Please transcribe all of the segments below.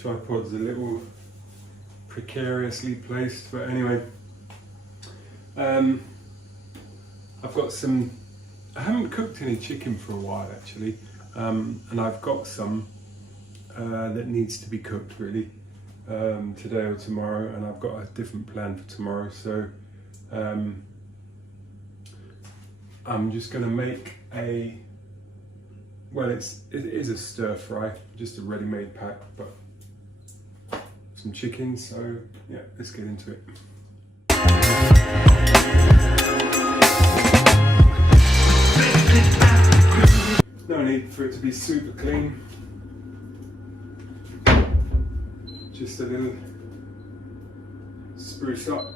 tripod's a little precariously placed, but anyway. I've got some, I haven't cooked any chicken for a while actually, and I've got some that needs to be cooked really today or tomorrow, and I've got a different plan for tomorrow, so I'm just going to make a, well it is a stir fry, just a ready-made pack, but some chicken, so yeah, let's get into it. No need for it to be super clean, just a little spruce up.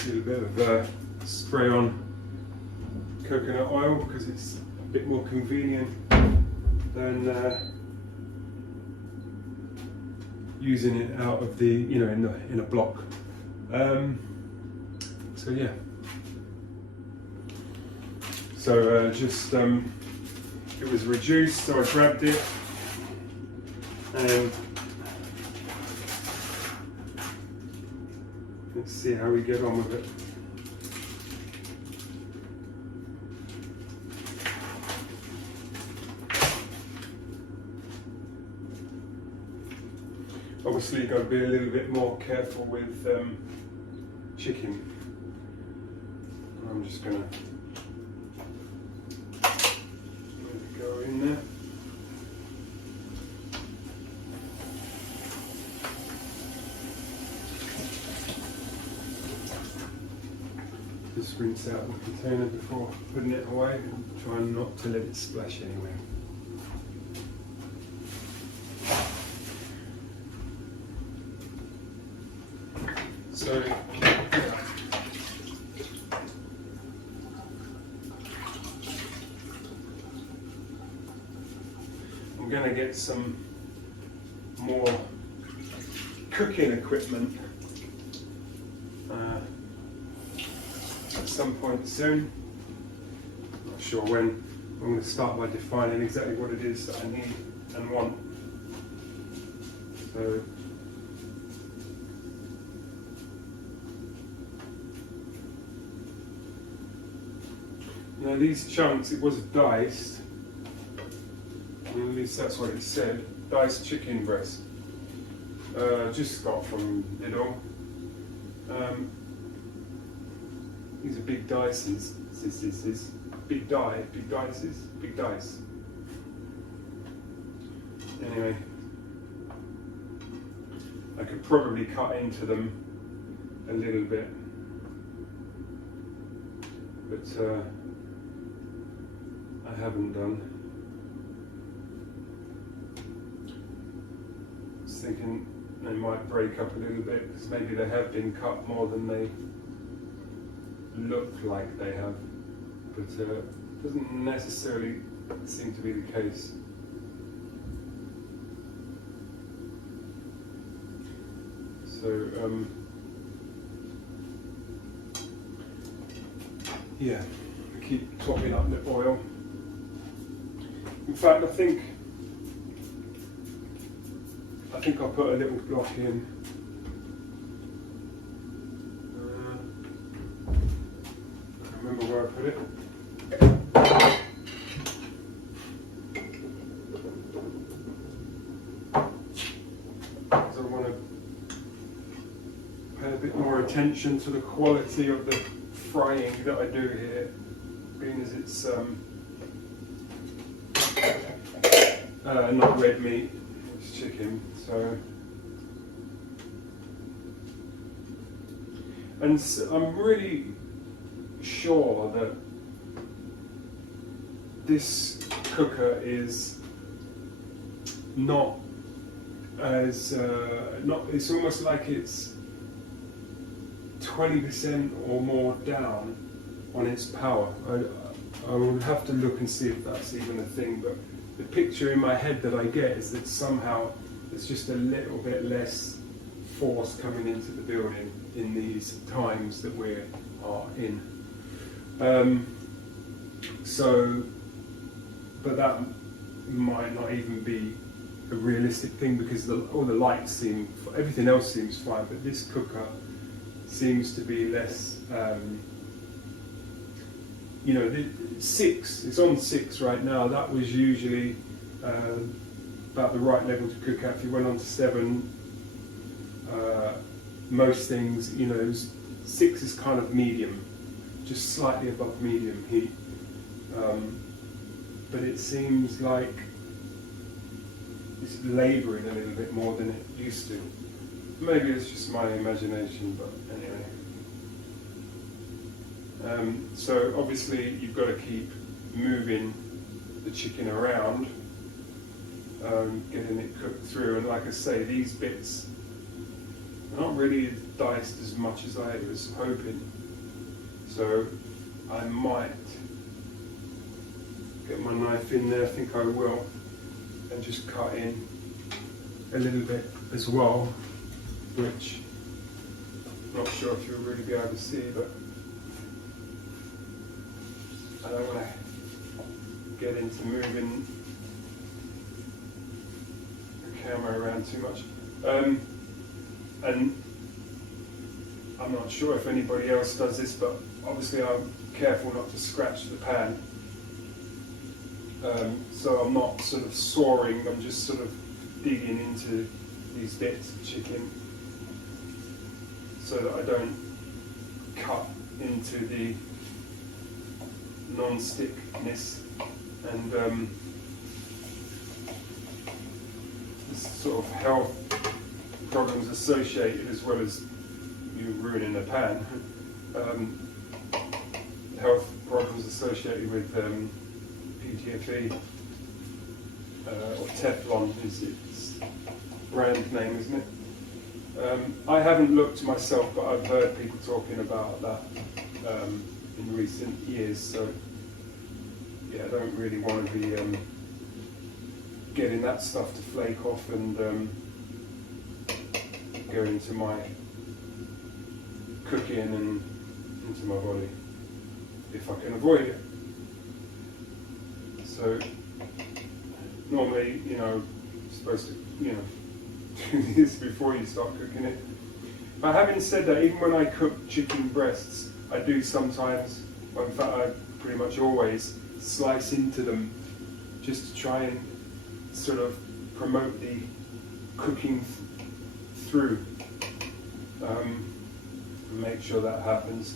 A little bit of spray on coconut oil because it's a bit more convenient than using it out of the, you know, in a block. So yeah. So just it was reduced, so I grabbed it and let's see how we get on with it. Obviously you've got to be a little bit more careful with chicken. I'm just going to let it go in there. Just rinse out the container before putting it away and try not to let it splash anywhere. So I'm going to get some more cooking equipment at some point soon. Not sure when. I'm going to start by defining exactly what it is that I need and want. So now these chunks, it was diced, at least that's what it said, diced chicken breast. Just got from Lidl. These are big dices. This is big dice. Anyway, I could probably cut into them a little bit, but I haven't done. I was thinking they might break up a little bit because maybe they have been cut more than they look like they have, but doesn't necessarily seem to be the case. So yeah, keep topping up the oil. In fact, I think I'll put a little block in. I can't remember where I put it. Because I want to pay a bit more attention to the quality of the frying that I do here, being as it's not red meat, it's chicken, so. And I'm really sure that this cooker is not as, it's almost like it's 20% or more down on its power. I will have to look and see if that's even a thing, but the picture in my head that I get is that somehow there's just a little bit less force coming into the building in these times that we are in. So, but that might not even be a realistic thing because all the lights seem, everything else seems fine, but this cooker seems to be less, you know, 6, it's on 6 right now. That was usually about the right level to cook at. If you went on to 7, most things, you know, 6 is kind of medium, just slightly above medium heat. But it seems like it's labouring a little bit more than it used to. Maybe it's just my imagination, but anyway. So obviously you've got to keep moving the chicken around, getting it cooked through. And like I say, these bits are not really diced as much as I was hoping. So I might get my knife in there, I think I will, and just cut in a little bit as well, which I'm not sure if you'll really be able to see, but I don't want to get into moving the camera around too much. And I'm not sure if anybody else does this, but obviously I'm careful not to scratch the pan. So I'm not sort of sawing, I'm just sort of digging into these bits of chicken so that I don't cut into the non-stickness and this sort of health problems associated, as well as you ruining the pan. Health problems associated with PTFE or Teflon is its brand name, isn't it? I haven't looked myself, but I've heard people talking about that in recent years. So yeah, I don't really want to be getting that stuff to flake off and go into my cooking and into my body if I can avoid it. So normally, you know, you're supposed to, you know, do this before you start cooking it. But having said that, even when I cook chicken breasts, I do sometimes, well, in fact I pretty much always slice into them just to try and sort of promote the cooking through, and make sure that happens.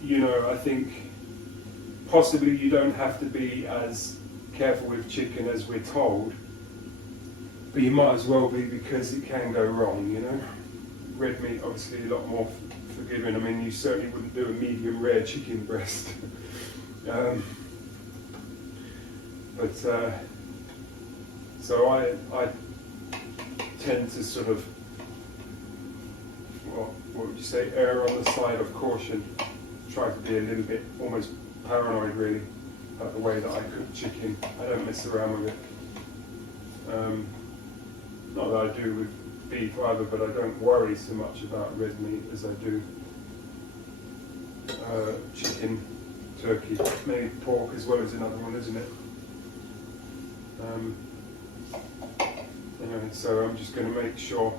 You know, I think possibly you don't have to be as careful with chicken as we're told, but you might as well be, because it can go wrong, you know. Red meat obviously a lot more forgiving. I mean, you certainly wouldn't do a medium rare chicken breast. So I tend to sort of, well, what would you say, err on the side of caution. Try to be a little bit almost paranoid, really, about the way that I cook chicken. I don't mess around with it. Not that I do with beef either, but I don't worry so much about red meat as I do chicken, turkey, maybe pork as well as another one, isn't it? Anyway, so I'm just going to make sure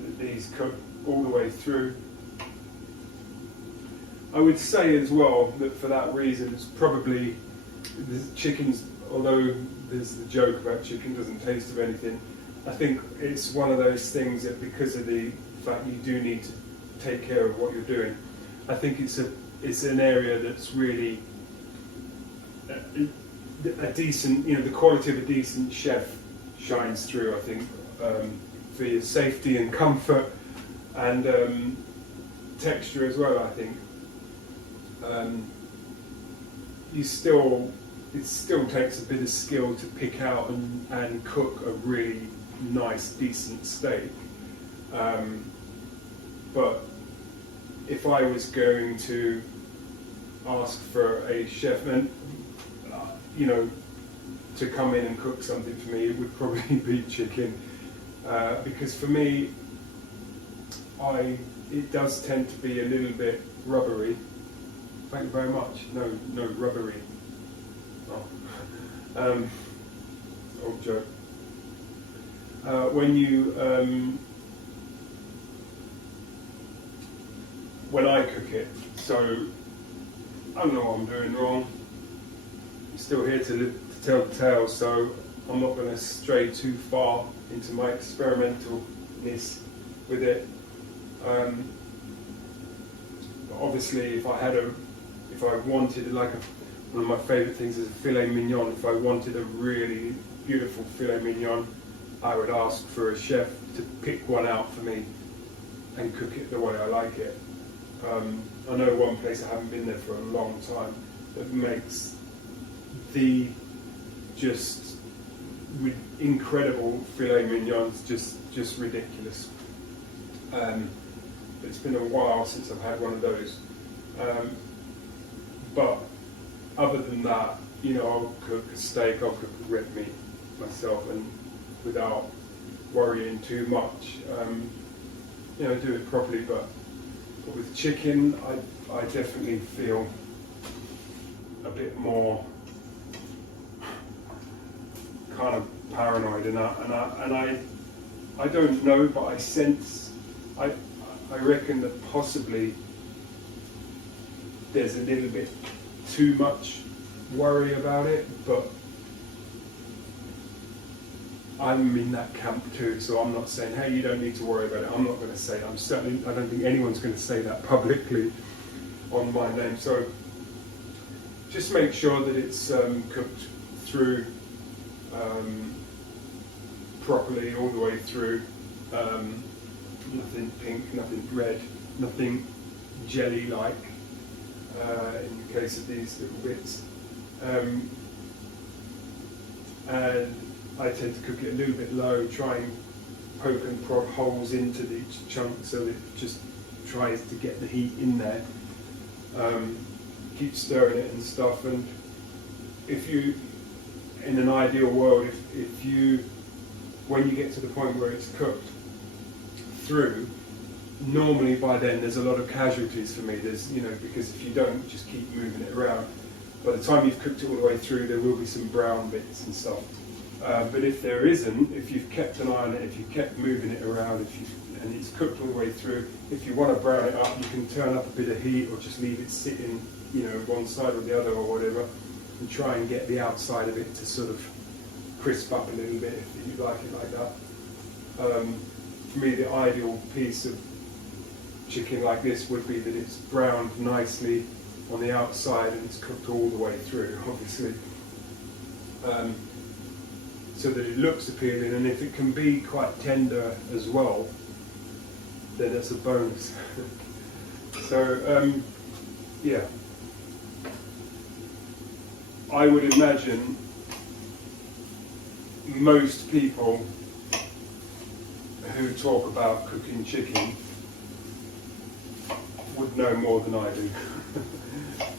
that these cook all the way through. I would say as well that for that reason, it's probably the chickens, although there's the joke about chicken doesn't taste of anything, I think it's one of those things that because of the fact you do need to take care of what you're doing, I think it's an area that's really a decent, you know, the quality of a decent chef shines through, I think, for your safety and comfort and texture as well, I think. It still takes a bit of skill to pick out and cook a really nice, decent steak. But if I was going to ask for a chef, and you know, to come in and cook something for me, it would probably be chicken, because for me, it does tend to be a little bit rubbery. Thank you very much. No, rubbery. Oh, old joke. When I cook it, so I don't know what I'm doing wrong. I'm still here to tell the tale, so I'm not going to stray too far into my experimentalness with it. But obviously, if I wanted, like one of my favourite things is a filet mignon. If I wanted a really beautiful filet mignon, I would ask for a chef to pick one out for me and cook it the way I like it. I know one place, I haven't been there for a long time, that makes the just with incredible filet mignons, just ridiculous. It's been a while since I've had one of those. But other than that, I'll cook a steak, I'll cook a red meat myself, and without worrying too much. Do it properly, but with chicken, I definitely feel a bit more kind of paranoid, and I don't know, but I sense, I reckon that possibly there's a little bit too much worry about it, but I'm in that camp too, so I'm not saying, hey, you don't need to worry about it. I'm not going to say it. I don't think anyone's going to say that publicly on my name. So just make sure that it's cooked through properly, all the way through. Nothing pink, nothing red, nothing jelly-like in the case of these little bits. And I tend to cook it a little bit low, try and poke and prod holes into each chunk so that it just tries to get the heat in there. Keep stirring it and stuff. And if you, in an ideal world, if you, when you get to the point where it's cooked through, normally by then there's a lot of casualties for me. There's, because if you don't just keep moving it around, by the time you've cooked it all the way through, there will be some brown bits and stuff. But if there isn't, if you've kept an eye on it, if you've kept moving it around, and it's cooked all the way through, if you want to brown it up, you can turn up a bit of heat or just leave it sitting, one side or the other or whatever, and try and get the outside of it to sort of crisp up a little bit if you like it like that. For me, the ideal piece of chicken like this would be that it's browned nicely on the outside and it's cooked all the way through, obviously. So that it looks appealing, and if it can be quite tender as well, then that's a bonus. So, yeah. I would imagine most people who talk about cooking chicken would know more than I do.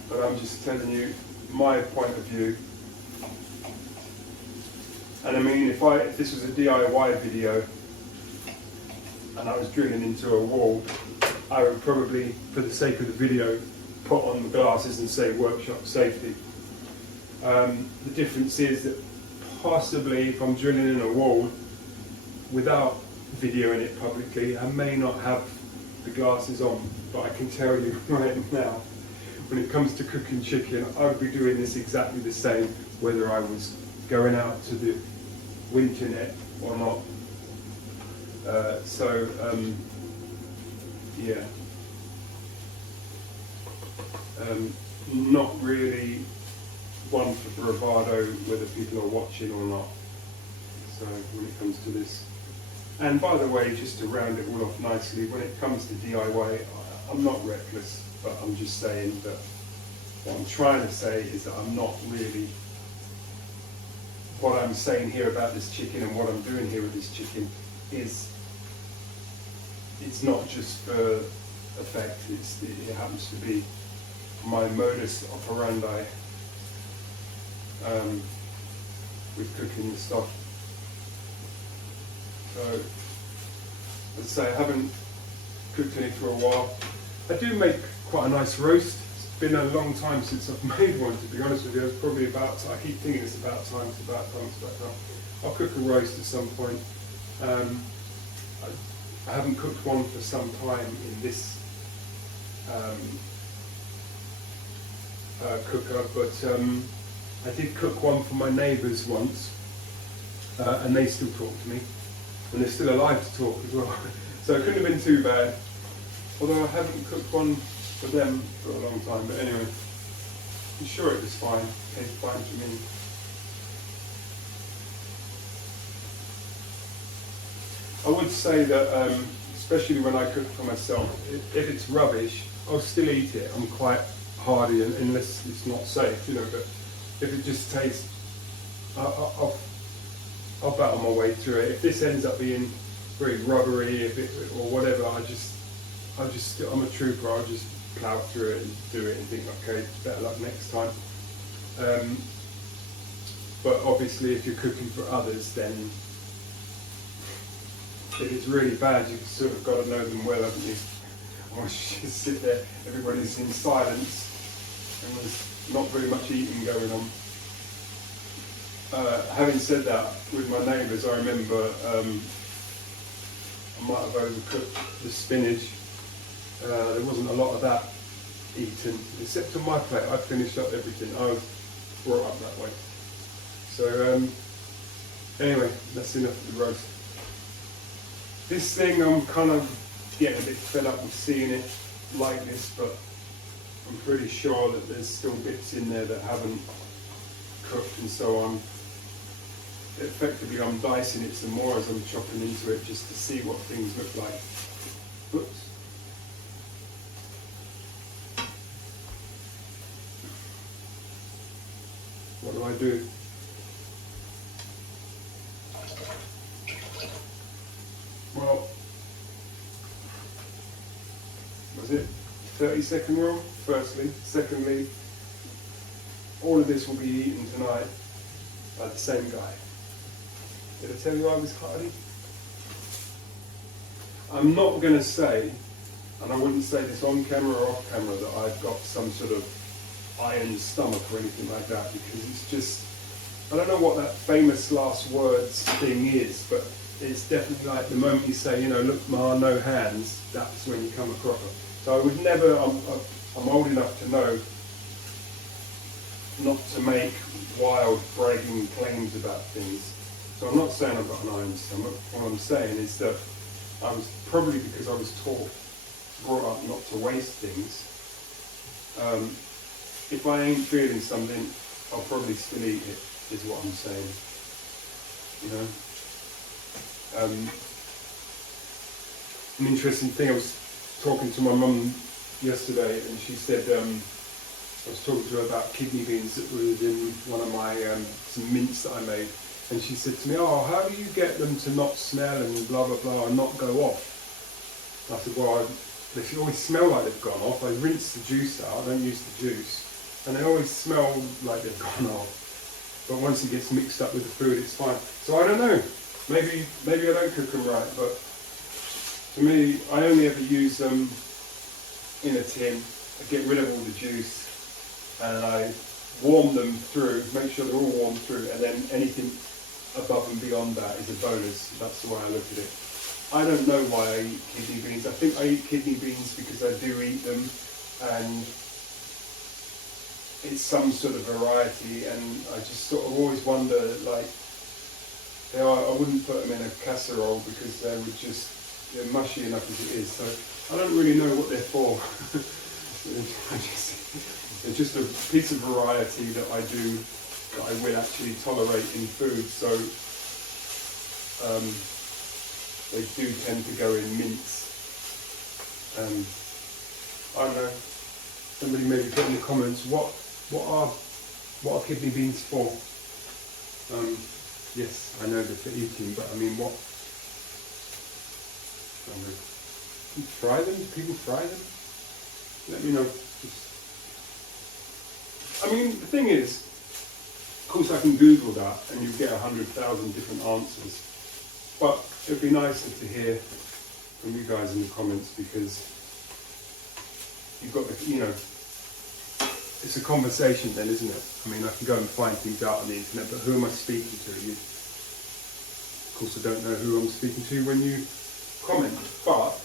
But I'm just telling you my point of view. And I mean, if this was a DIY video and I was drilling into a wall, I would probably, for the sake of the video, put on the glasses and say workshop safety. The difference is that possibly if I'm drilling in a wall without videoing it publicly, I may not have the glasses on, but I can tell you right now, when it comes to cooking chicken, I would be doing this exactly the same whether I was going out to the winter net or not. Yeah. Not really one for bravado whether people are watching or not. So when it comes to this. And by the way, just to round it all off nicely, when it comes to DIY, I'm not reckless, but I'm just saying that what I'm trying to say is that I'm not really, what I'm saying here about this chicken and what I'm doing here with this chicken is, it's not just for effect, it happens to be my modus operandi with cooking and stuff. So, let's say I haven't cooked in it for a while. I do make quite a nice roast. It's been a long time since I've made one, to be honest with you. It's probably about, I keep thinking it's about time, it's about time, it's about time. I'll cook a roast at some point. I haven't cooked one for some time in this cooker, but I did cook one for my neighbours once, and they still talk to me, and they're still alive to talk as well. So it couldn't have been too bad, although I haven't cooked one for them for a long time. But anyway, I'm sure it was fine. It tastes fine to me. I would say that, especially when I cook for myself, if it's rubbish, I'll still eat it. I'm quite hardy, unless it's not safe, you know. But if it just tastes, I'll battle my way through it. If this ends up being very rubbery, or whatever, I'm a trooper. I'll just plough through it and do it and think, okay, better luck next time. But obviously, if you're cooking for others, then if it's really bad, you've sort of got to know them well, haven't you? Otherwise, you just sit there, everybody's in silence, and there's not very much eating going on. Having said that, with my neighbours, I remember I might have overcooked the spinach. There wasn't a lot of that eaten, except on my plate. I finished up everything. I was brought up that way. So anyway, that's enough of the roast. This thing, I'm kind of getting a bit fed up with seeing it like this, but I'm pretty sure that there's still bits in there that haven't cooked, and so on. Effectively, I'm dicing it some more as I'm chopping into it, just to see what things look like. Oops. What do I do? Well, was it 30-second rule, firstly? Secondly, all of this will be eaten tonight by the same guy. Did I tell you I was hardy? I'm not going to say, and I wouldn't say this on camera or off camera, that I've got some sort of iron stomach or anything like that, because it's just, I don't know what that famous last words thing is, but it's definitely like the moment you say, you know, look, Ma, no hands, that's when you come across it. So I would never, I'm old enough to know not to make wild, bragging claims about things. So I'm not saying I've got an iron stomach. What I'm saying is that I was, probably because I was brought up not to waste things, if I ain't feeling something, I'll probably still eat it, is what I'm saying. You know? An interesting thing, I was talking to my mum yesterday, and she said, I was talking to her about kidney beans that was in one of my, some mince that I made, and she said to me, oh, how do you get them to not smell and blah blah blah and not go off? I said, well, they should always smell like they've gone off. I rinse the juice out, I don't use the juice, and they always smell like they've gone off. But once it gets mixed up with the food, it's fine. So I don't know. Maybe I don't cook them right, but to me, I only ever use them in a tin. I get rid of all the juice, and I warm them through, make sure they're all warmed through, and then anything above and beyond that is a bonus. That's the way I look at it. I don't know why I eat kidney beans. I think I eat kidney beans because I do eat them, and it's some sort of variety, and I just sort of always wonder, like, I wouldn't put them in a casserole because they would just, they're mushy enough as it is, so I don't really know what they're for. They're just a piece of variety that I will actually tolerate in food, so they do tend to go in mince. I don't know, somebody maybe put in the comments, what are kidney beans for? Yes, I know they're for eating, but I mean, what? I don't know. Fry them? Do people fry them? Let me know. I mean, the thing is, of course I can Google that and you get 100,000 different answers, but it would be nicer to hear from you guys in the comments, because you've got the, it's a conversation then, isn't it? I mean, I can go and find things out on the internet, but who am I speaking to? Of course, I don't know who I'm speaking to when you comment, but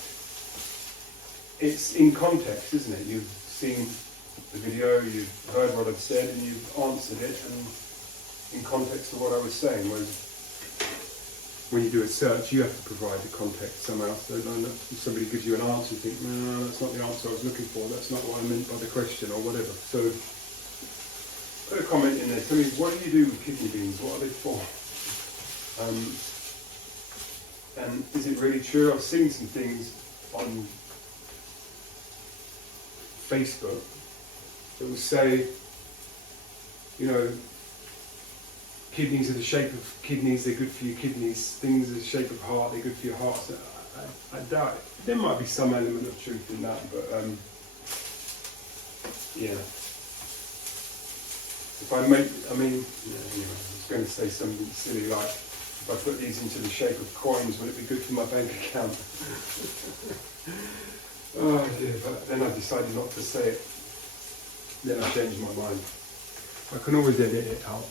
it's in context, isn't it? You've seen the video, you've heard what I've said, and you've answered it, and in context of what I was saying. Whereas when you do a search, you have to provide the context somehow. So if somebody gives you an answer, you think, no, that's not the answer I was looking for, that's not what I meant by the question, or whatever. So put a comment in there, tell me, what do you do with kidney beans? What are they for? And is it really true? I've seen some things on Facebook that will say, kidneys are the shape of kidneys, they're good for your kidneys, things are the shape of heart, they're good for your heart. So I doubt it. There might be some element of truth in that, but yeah. If I make, I was going to say something silly like, if I put these into the shape of coins, would it be good for my bank account? Oh dear, but then I decided not to say it. Then I changed my mind. I can always edit it out.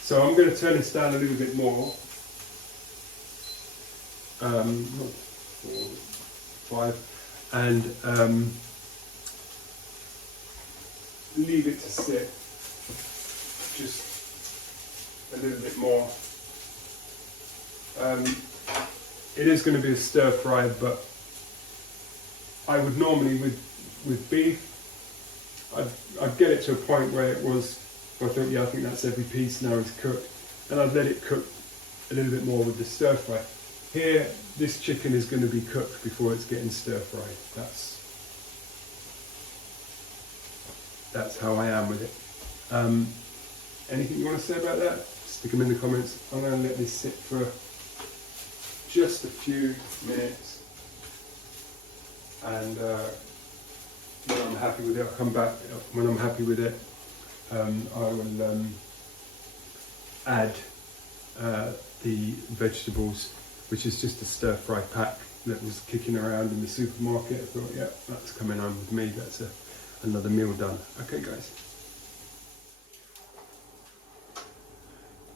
So I'm going to turn this down a little bit more. Not 4, 5, and leave it to sit just a little bit more. It is going to be a stir fry, but I would normally with beef, I'd get it to a point where it was, I think that's every piece now is cooked, and I'd let it cook a little bit more with the stir fry. Here, this chicken is going to be cooked before it's getting stir fried. That's how I am with it. Anything you want to say about that? Stick them in the comments. I'm going to let this sit for just a few minutes, and when I'm happy with it, I'll come back. When I'm happy with it, I will add the vegetables, which is just a stir fry pack that was kicking around in the supermarket. I thought, yeah, that's coming on with me. That's another meal done. Okay, guys.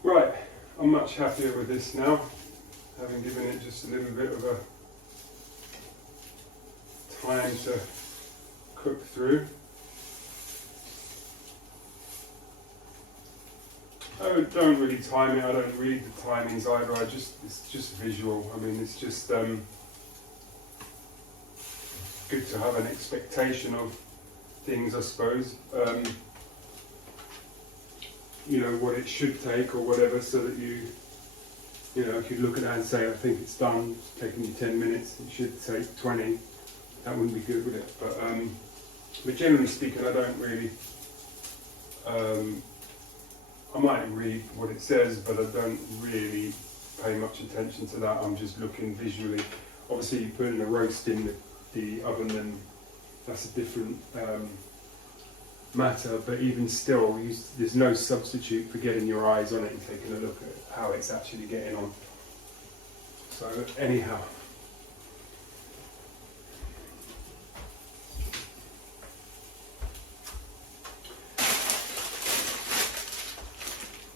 Right, I'm much happier with this now, having given it just a little bit of a time to cook through. I don't really time it, I don't read the timings either, it's just visual. I mean, it's just good to have an expectation of things, I suppose. What it should take or whatever, so that if you look at that and say, I think it's done, it's taken you 10 minutes, it should take 20, that wouldn't be good, would it? But generally speaking, I don't really, I might read what it says, but I don't really pay much attention to that. I'm just looking visually. Obviously, you put in a roast in the oven, then that's a different matter, but even still, there's no substitute for getting your eyes on it and taking a look at how it's actually getting on. So anyhow,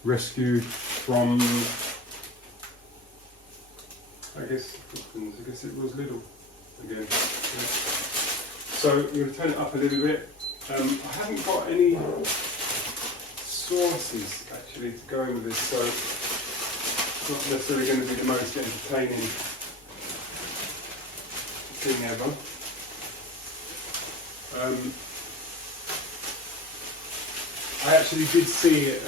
rescued from, I guess it was Lidl again. Yeah. So I'm going to turn it up a little bit. I haven't got any sauces actually to go in with this, so it's not necessarily going to be the most entertaining thing ever. I actually did see it,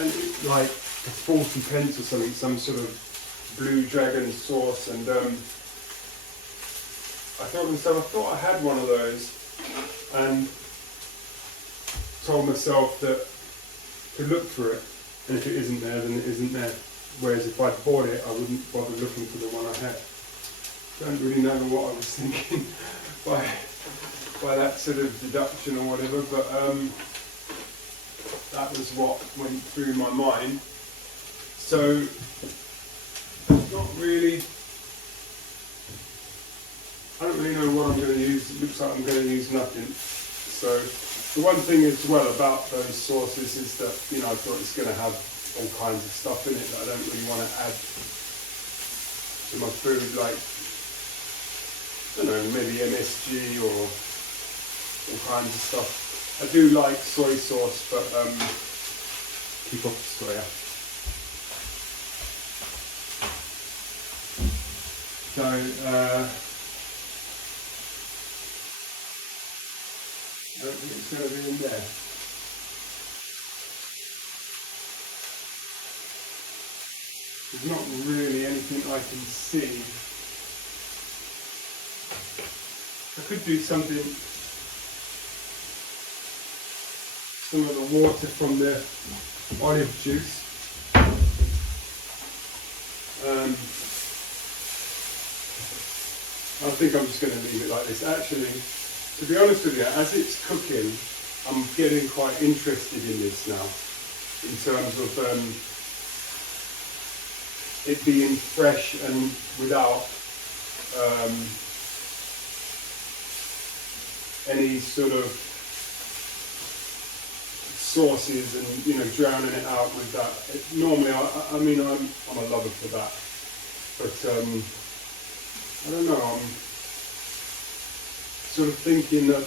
like for 40 pence or something, some sort of Blue Dragon sauce, and I thought to myself, I thought I had one of those, and told myself that to look for it, and if it isn't there, then it isn't there. Whereas if I'd bought it, I wouldn't bother looking for the one I had. Don't really know what I was thinking by that sort of deduction or whatever, but that was what went through my mind. So not really I don't really know what I'm going to use. It looks like I'm going to use nothing. So the one thing as well about those sauces is that, you know, I thought it's going to have all kinds of stuff in it that I don't really want to add to my food, like, I don't know, maybe MSG or all kinds of stuff. I do like soy sauce, but keep off the soya. So, I don't think it's going to be in there. There's not really anything I can see. I could do something, some of the water from the olive juice. I think I'm just going to leave it like this. Actually, to be honest with you, as it's cooking, I'm getting quite interested in this now, in terms of it being fresh and without any sort of sauces and, you know, drowning it out with that. Normally, I mean, I'm a lover for that, but I don't know, I'm sort of thinking that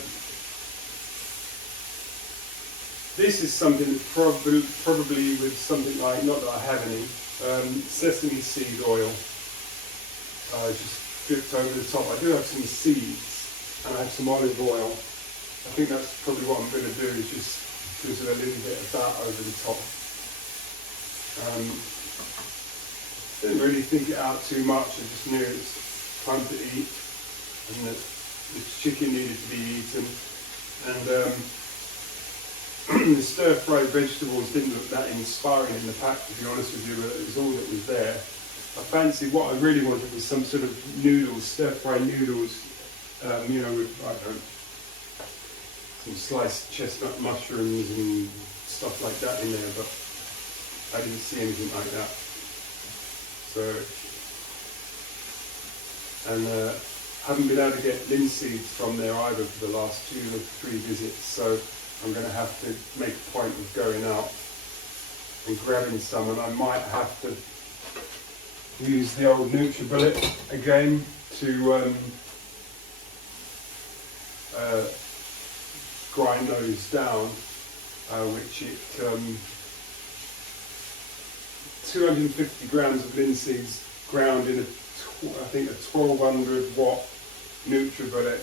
this is something that probably with something like, not that I have any, sesame seed oil, just dripped over the top. I do have some seeds and I have some olive oil. I think that's probably what I'm going to do, is just drizzle a little bit of that over the top. Didn't really think it out too much, I just knew it's time to eat and that the chicken needed to be eaten. And the stir-fried vegetables didn't look that inspiring in the pack, to be honest with you, but it was all that was there. I fancied, what I really wanted was some sort of noodles, stir-fried noodles, you know, with, I don't know, some sliced chestnut mushrooms and stuff like that in there, but I didn't see anything like that. So, and haven't been able to get linseeds from there either for the last 2 or 3 visits, so I'm going to have to make a point of going out and grabbing some, and I might have to use the old NutriBullet again to grind those down, which it 250 grams of linseeds ground in I think a 1200 watt NutriBullet.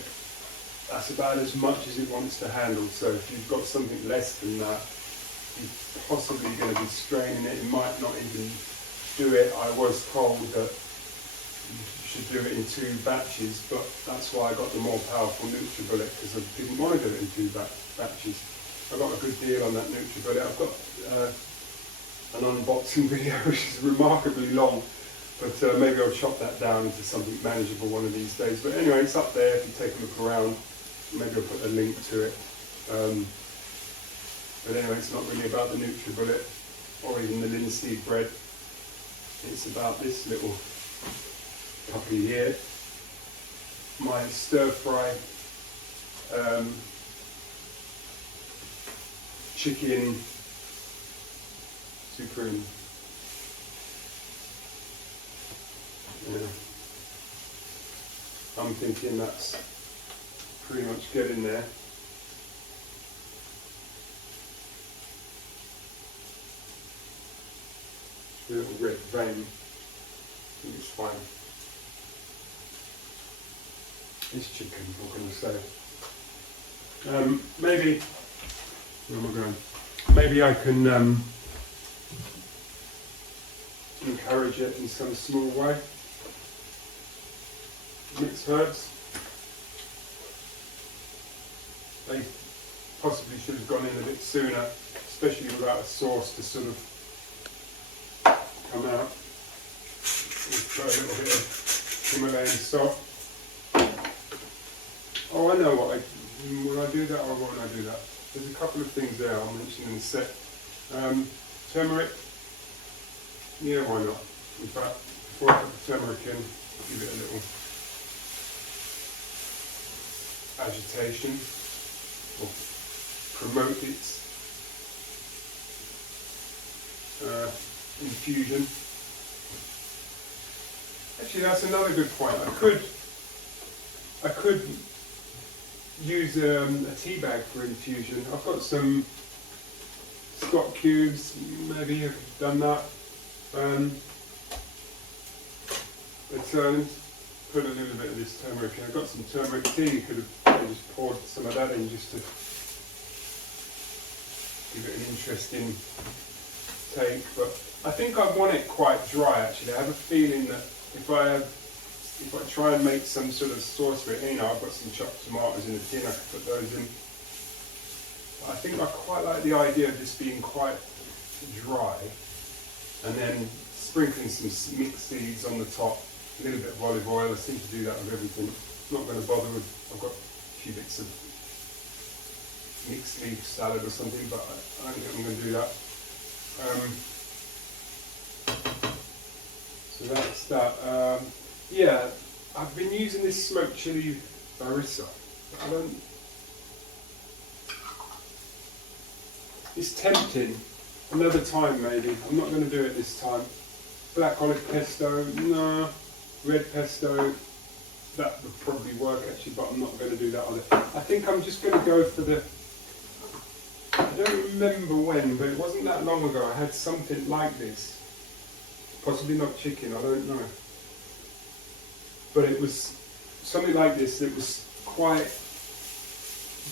That's about as much as it wants to handle. So if you've got something less than that, you're possibly going to be straining it. It might not even do it. I was told that you should do it in 2 batches, but that's why I got the more powerful NutriBullet, because I didn't want to do it in 2 batches. I got a good deal on that NutriBullet. I've got an unboxing video which is remarkably long, but maybe I'll chop that down into something manageable one of these days. But anyway, it's up there if you take a look around. Maybe I'll put a link to it. But anyway, it's not really about the NutriBullet or even the linseed bread. It's about this little puppy here. My stir-fry chicken supreme. Yeah. I'm thinking that's pretty much getting there. A little red vein, I think it's fine. It's chicken, what can I say? Maybe, where am I going? Maybe I can encourage it in some small way. Mixed herbs. They possibly should have gone in a bit sooner, especially without a sauce to sort of come out. We'll put a little bit of Himalayan salt. Oh, I know what will I do that or won't I do that? There's a couple of things there I'll mention in a sec. Turmeric. Yeah, why not? In fact, before I put the turmeric in, give it a little agitation or promote its infusion. Actually, that's another good point. I could use a tea bag for infusion. I've got some Scott cubes. Maybe I've done that. Let's put a little bit of this turmeric in. I've got some turmeric tea. You could have just poured some of that in just to give it an interesting take. But I think I want it quite dry. Actually, I have a feeling that if I try and make some sort of sauce for it, you know, I've got some chopped tomatoes in a tin. I could put those in. But I think I quite like the idea of this being quite dry, and then sprinkling some mixed seeds on the top. A little bit of olive oil. I seem to do that with everything. I'm not going to bother with. I've got a few bits of mixed leaf salad or something, but I don't think I'm going to do that. So that's that. Yeah, I've been using this smoked chili barissa. It's tempting. Another time maybe. I'm not going to do it this time. Black olive pesto, no. Red pesto, that would probably work actually, but I'm not going to do that either. I think I'm just going to go for the, I don't remember when, but it wasn't that long ago. I had something like this. Possibly not chicken, I don't know. But it was something like this. It was quite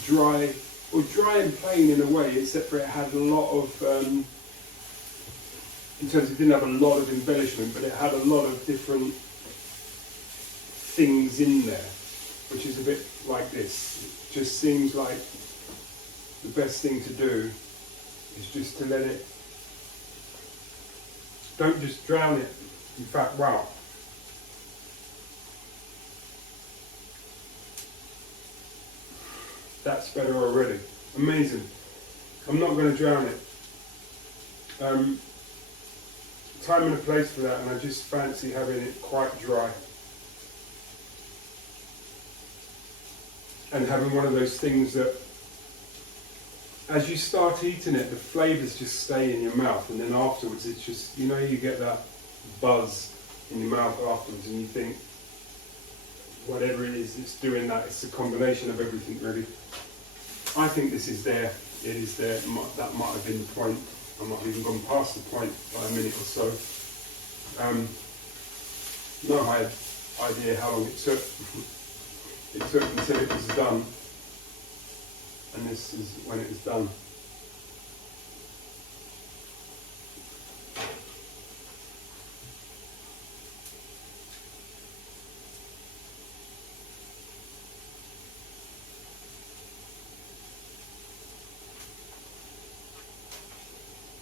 dry, or dry and plain in a way, except for it had a lot of, in terms of it didn't have a lot of embellishment, but it had a lot of different things in there, which is a bit like this. It just seems like the best thing to do is just to let it, don't just drown it. In fact, wow. That's better already. Amazing. I'm not going to drown it. Time and a place for that, and I just fancy having it quite dry. And having one of those things that, as you start eating it, the flavours just stay in your mouth, and then afterwards it's just, you know, you get that buzz in your mouth afterwards, and you think, whatever it is, it's doing that. It's a combination of everything, really. I think this is there. It is there. That might have been the point. I'm not even gone past the point by a minute or so. No idea how long it took. It took until it was done, and this is when it was done.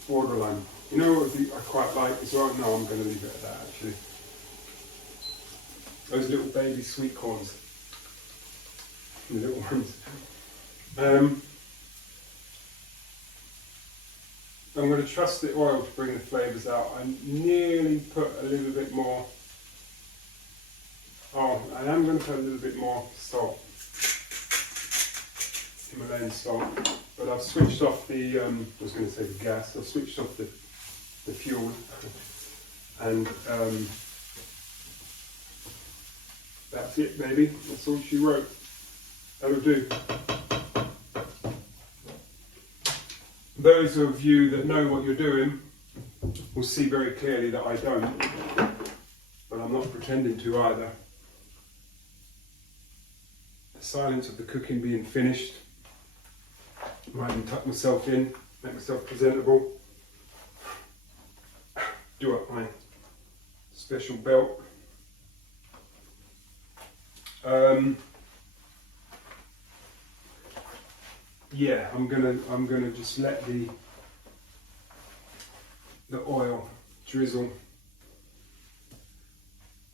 Borderline. You know what I quite like as well? No, I'm going to leave it at that actually. Those little baby sweet corns. The little ones. I'm going to trust the oil to bring the flavours out. I nearly put a little bit more. Oh, I am going to put a little bit more salt. Himalayan salt. But I've switched off the, I was going to say the gas, I've switched off the fuel, and that's it, baby. That's all she wrote. That'll do. Those of you that know what you're doing will see very clearly that I don't, but I'm not pretending to either. The silence of the cooking being finished. Might even tuck myself in, make myself presentable. Do up my special belt. Yeah, I'm gonna just let the oil drizzle,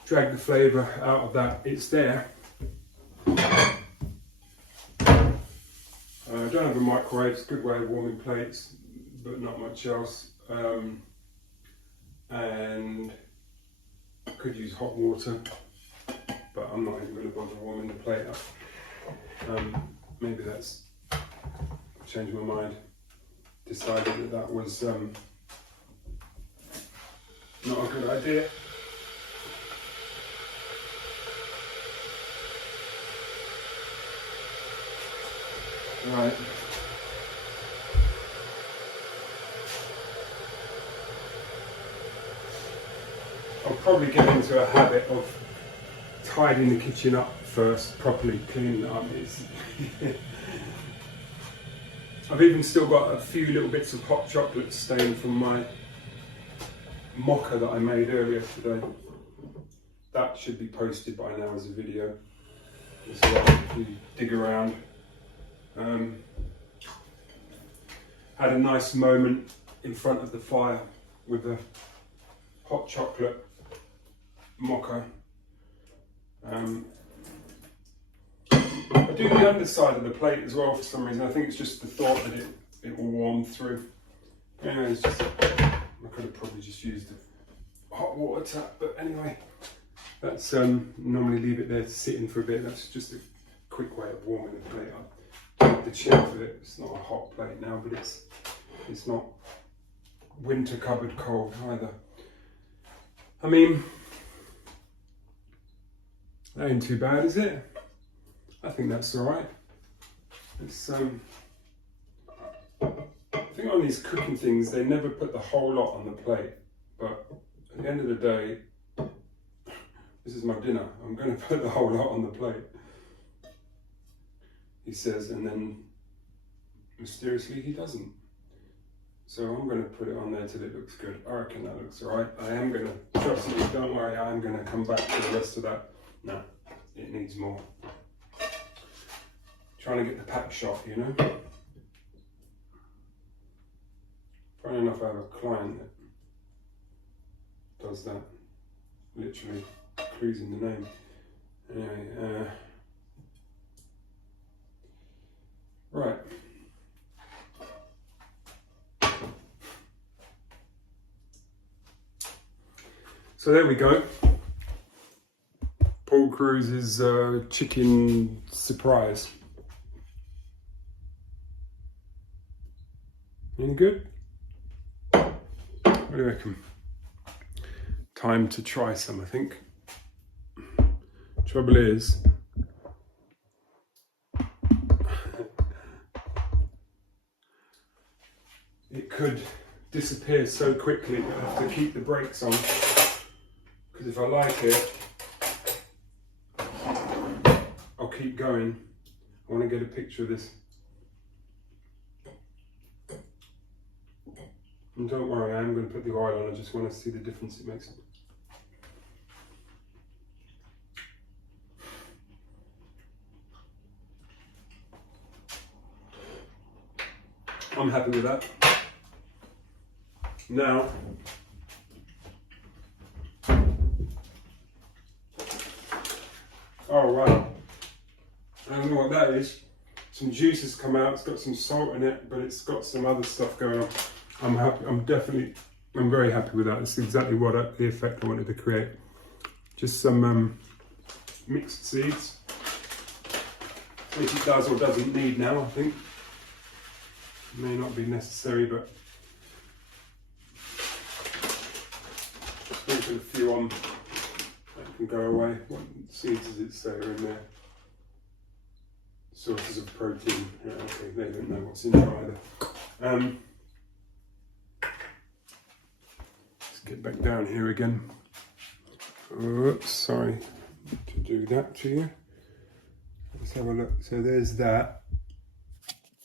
drag the flavour out of that. It's there. I don't have a microwave. It's a good way of warming plates, but not much else. And I could use hot water, but I'm not even going to bother warming the plate up. Maybe that's changed my mind. Decided that was not a good idea. Right. I'll probably get into a habit of tidying the kitchen up first, properly cleaning it up. I've even still got a few little bits of hot chocolate stained from my mocha that I made earlier today. That should be posted by now as a video as well, if you dig around. Had a nice moment in front of the fire with the hot chocolate mocha. I do the underside of the plate as well for some reason. I think it's just the thought that it will warm through. Anyway, it's just, I could have probably just used a hot water tap, but anyway, that's normally leave it there to sit in for a bit. That's just a quick way of warming the plate up. The chill for it. It's not a hot plate now, but it's not winter cupboard cold either. I mean, that ain't too bad, is it? I think that's all right. It's I think on these cooking things they never put the whole lot on the plate, but at the end of the day, this is my dinner. I'm going to put the whole lot on the plate, he says, and then mysteriously he doesn't. So I'm going to put it on there till it looks good. I reckon that looks all right. I am going to, trust me, don't worry, I am going to come back to the rest of that. No, it needs more. Trying to get the pack shot, you know. Funny enough, I have a client that does that. Literally, Cruse in the name. Anyway, right. So there we go. Paul Cruse's chicken surprise. Any good? What do you reckon? Time to try some, I think. Trouble is, it could disappear so quickly I have to keep the brakes on, because if I like it, I'll keep going. I want to get a picture of this. And don't worry, I am going to put the oil on, I just want to see the difference it makes. I'm happy with that. Now, oh wow, I don't know what that is. Some juice has come out, it's got some salt in it, but it's got some other stuff going on. I'm happy, I'm very happy with that. It's exactly what the effect I wanted to create. Just some mixed seeds, which it does or doesn't need now, I think. It may not be necessary, but sprinkle a few on, that can go away. What seeds does it say are in there? Sources of protein. Yeah, okay, they don't know what's in there either. Let's get back down here again. Oops, sorry to do that to you. Let's have a look. So there's that.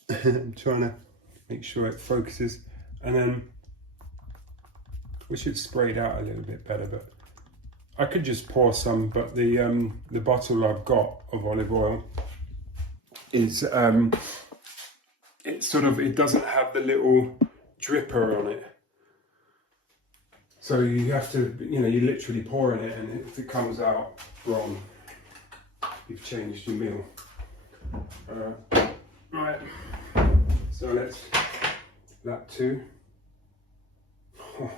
I'm trying to make sure it focuses, and then wish it sprayed out a little bit better, but I could just pour some, but the bottle I've got of olive oil is it doesn't have the little dripper on it, so you have to, you literally pour in it, and if it comes out wrong, you've changed your meal. Right, so let's that too. Oh.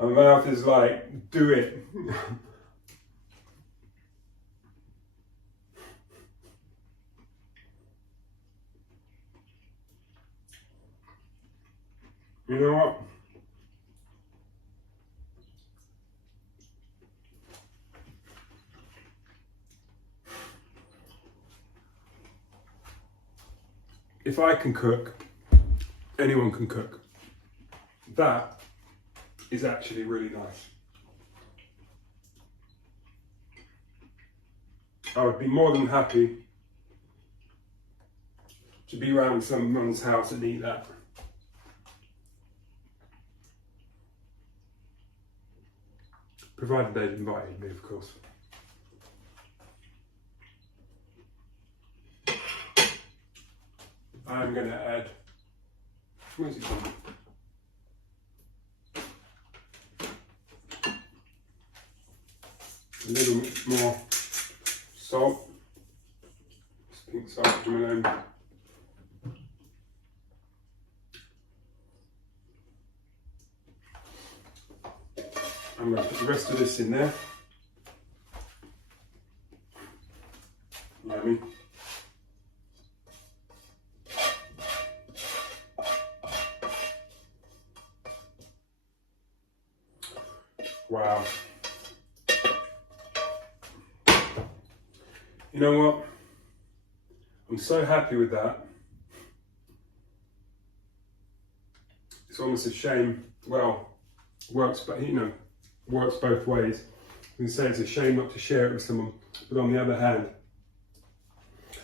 My mouth is like, do it. You know what? If I can cook, anyone can cook. That is actually really nice. I would be more than happy to be around someone's house and eat that. Provided they've invited me, of course. I'm going to add, where's it gone? A little bit more salt. It's pink salt, Himalayan. I'm going to put the rest of this in there. Yummy. Wow. You know what? I'm so happy with that. It's almost a shame. Well, works, but you know, works both ways. You can say it's a shame not to share it with someone, but on the other hand,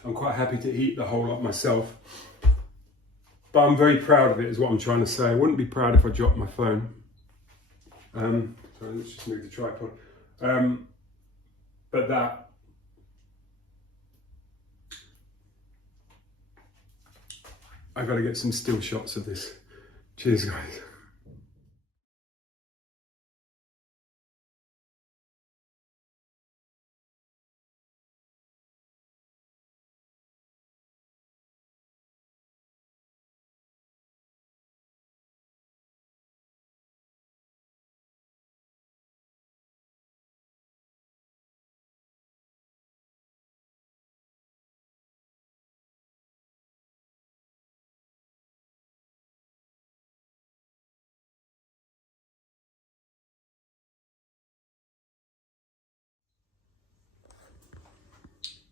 I'm quite happy to eat the whole lot myself. But I'm very proud of it, is what I'm trying to say. I wouldn't be proud if I dropped my phone. Sorry, let's just move the tripod. But that, I've got to get some still shots of this. Cheers, guys.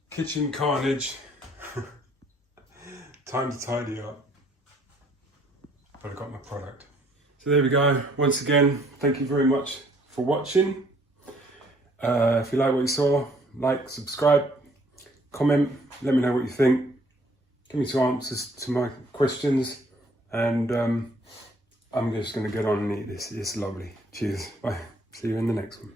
Kitchen carnage. Time to tidy up. But I got my product. So there we go. Once again, thank you very much for watching. If you like what you saw, like, subscribe, comment, let me know what you think. Give me some answers to my questions. And I'm just going to get on and eat this. It's lovely. Cheers. Bye. See you in the next one.